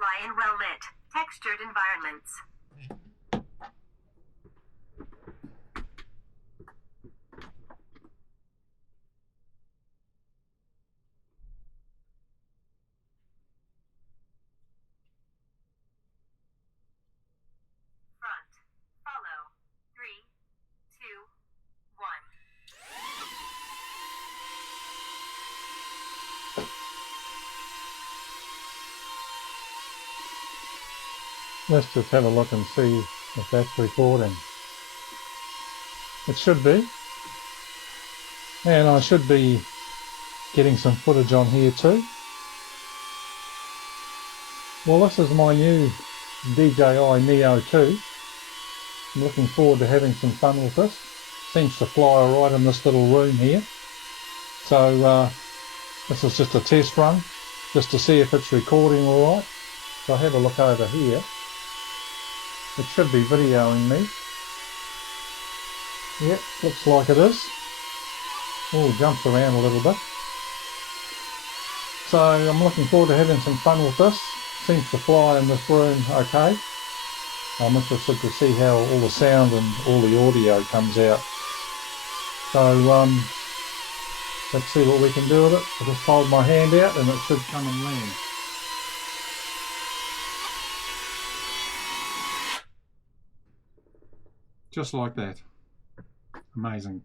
fly in well-lit, textured environments. Front. Follow. 3, 2, 1. Let's just have a look and see if that's recording. It should be. And I should be getting some footage on here too. Well, this is my new DJI Neo 2. I'm looking forward to having some fun with this. Seems to fly alright in this little room here. So this is just a test run, just to see if it's recording alright. So I'll have a look over here. It should be videoing me. Yep, looks like it is. Oh, jumps around a little bit. So I'm looking forward to having some fun with this. Seems to fly in this room okay. I'm interested to see how all the sound and all the audio comes out. So let's see what we can do with it. I'll just hold my hand out and it should come and land. Just like that. Amazing.